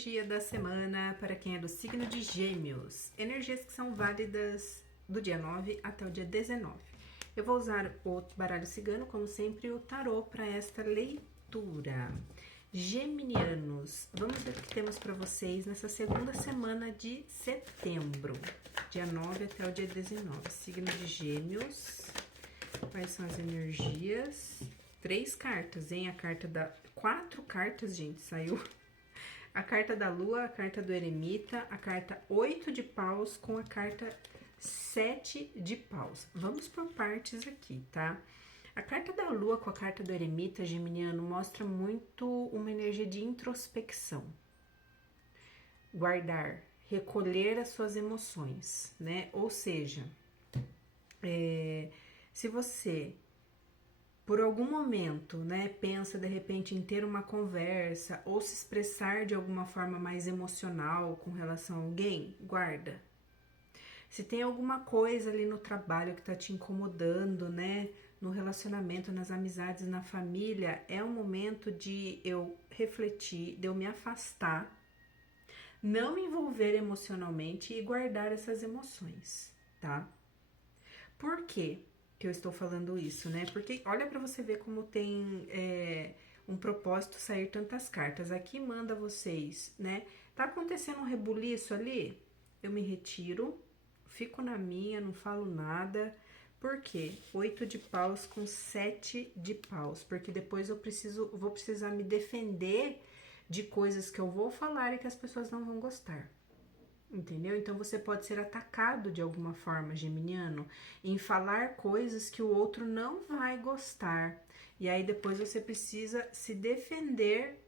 energia da semana para quem é do signo de Gêmeos. Energias que são válidas do dia 9 até o dia 19. Eu vou usar o baralho cigano, como sempre, o tarô para esta leitura. Geminianos, vamos ver o que temos para vocês nessa segunda semana de setembro, dia 9 até o dia 19. Signo de Gêmeos, quais são as energias? 3 cartas, hein? Quatro cartas, gente, saiu. A carta da Lua, a carta do Eremita, a carta 8 de paus com a carta 7 de paus. Vamos por partes aqui, tá? A carta da Lua com a carta do Eremita, geminiano, mostra muito uma energia de introspecção. Guardar, recolher as suas emoções, né? Ou seja, se você, por algum momento, né, pensa de repente em ter uma conversa ou se expressar de alguma forma mais emocional com relação a alguém, guarda. Se tem alguma coisa ali no trabalho que tá te incomodando, né, no relacionamento, nas amizades, na família, é um momento de eu refletir, de eu me afastar, não me envolver emocionalmente e guardar essas emoções, tá? Por quê que eu estou falando isso, né? Porque olha pra você ver como tem um propósito sair tantas cartas. Aqui manda vocês, né? Tá acontecendo um rebuliço ali? Eu me retiro, fico na minha, não falo nada. Por quê? 8 de paus com 7 de paus. Porque depois eu vou precisar me defender de coisas que eu vou falar e que as pessoas não vão gostar. Entendeu? Então você pode ser atacado de alguma forma, geminiano, em falar coisas que o outro não vai gostar. E aí depois você precisa se defender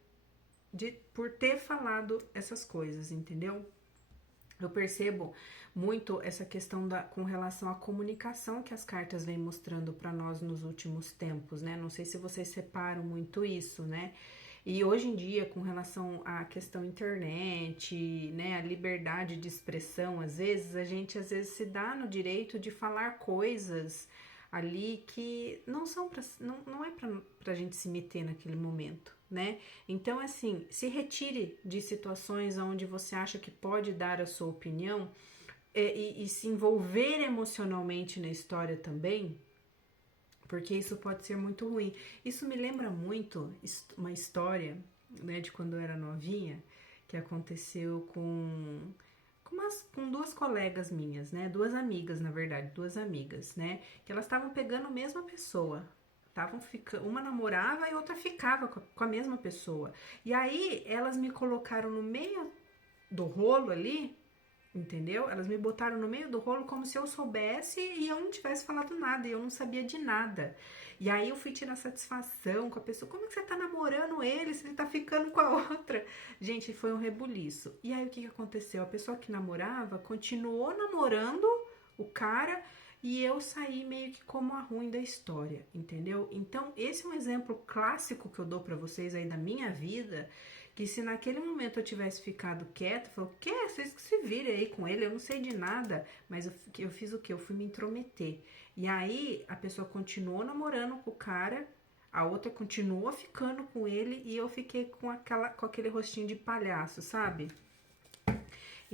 por ter falado essas coisas, entendeu? Eu percebo muito essa questão com relação à comunicação que as cartas vêm mostrando para nós nos últimos tempos, né? Não sei se vocês separam muito isso, né? E hoje em dia, com relação à questão internet, né, a liberdade de expressão, às vezes, a gente se dá no direito de falar coisas ali que não são não é pra gente se meter naquele momento, né? Então, assim, se retire de situações onde você acha que pode dar a sua opinião e se envolver emocionalmente na história também, porque isso pode ser muito ruim. Isso me lembra muito uma história, né, de quando eu era novinha, que aconteceu com duas colegas minhas, né, duas amigas, na verdade, duas amigas, né, que elas estavam pegando a mesma pessoa. Uma namorava e outra ficava com a mesma pessoa. E aí elas me colocaram no meio do rolo ali, entendeu? Elas me botaram no meio do rolo como se eu soubesse e eu não tivesse falado nada, e eu não sabia de nada. E aí eu fui tirar satisfação com a pessoa. Como que você tá namorando ele se ele tá ficando com a outra? Gente, foi um rebuliço. E aí o que aconteceu? A pessoa que namorava continuou namorando o cara e eu saí meio que como a ruim da história, entendeu? Então esse é um exemplo clássico que eu dou pra vocês aí da minha vida, que se naquele momento eu tivesse ficado quieta, falou, que vocês que se virem aí com ele, eu não sei de nada, mas eu fiz o quê? Eu fui me intrometer. E aí a pessoa continuou namorando com o cara, a outra continuou ficando com ele e eu fiquei com aquele rostinho de palhaço, sabe?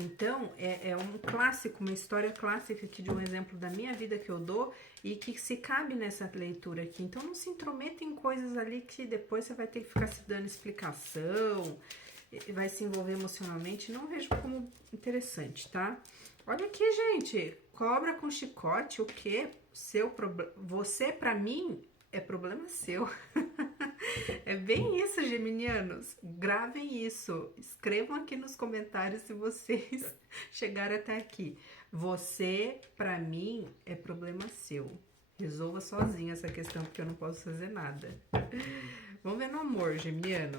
Então, é um clássico, uma história clássica aqui de um exemplo da minha vida que eu dou e que se cabe nessa leitura aqui. Então, não se intrometa em coisas ali que depois você vai ter que ficar se dando explicação, vai se envolver emocionalmente. Não vejo como interessante, tá? Olha aqui, gente, cobra com chicote, o quê? Você, pra mim, é problema seu. É bem isso, geminianos. Gravem isso. Escrevam aqui nos comentários se vocês chegaram até aqui. Você, pra mim, é problema seu. Resolva sozinho essa questão, porque eu não posso fazer nada. Vamos ver no amor, geminiano.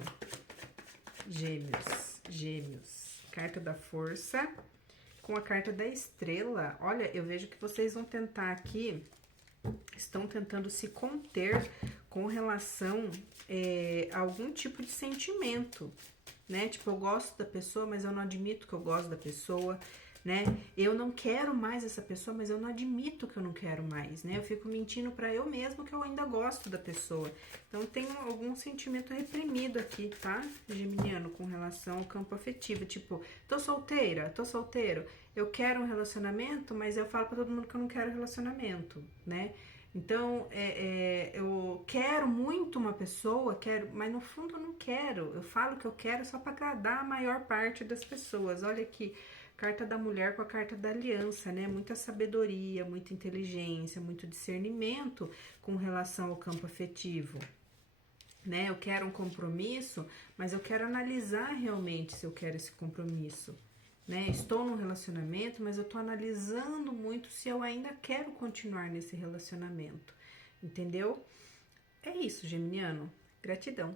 Gêmeos. Carta da força com a carta da estrela. Olha, eu vejo que vocês vão tentar aqui, estão tentando se conter com relação a algum tipo de sentimento, né? Tipo, eu gosto da pessoa, mas eu não admito que eu gosto da pessoa. né? Eu não quero mais essa pessoa, mas eu não admito que eu não quero mais, né? Eu fico mentindo para eu mesmo que eu ainda gosto da pessoa. Então tem algum sentimento reprimido aqui, tá? Geminiano, com relação ao campo afetivo, tipo, tô solteira, tô solteiro, eu quero um relacionamento, mas eu falo para todo mundo que eu não quero relacionamento, né? Então, eu quero muito uma pessoa, quero, mas no fundo eu não quero. Eu falo que eu quero só para agradar a maior parte das pessoas. Olha aqui, carta da mulher com a carta da aliança, né? Muita sabedoria, muita inteligência, muito discernimento com relação ao campo afetivo, né? Eu quero um compromisso, mas eu quero analisar realmente se eu quero esse compromisso, né? Estou num relacionamento, mas eu tô analisando muito se eu ainda quero continuar nesse relacionamento, entendeu? É isso, geminiano. Gratidão.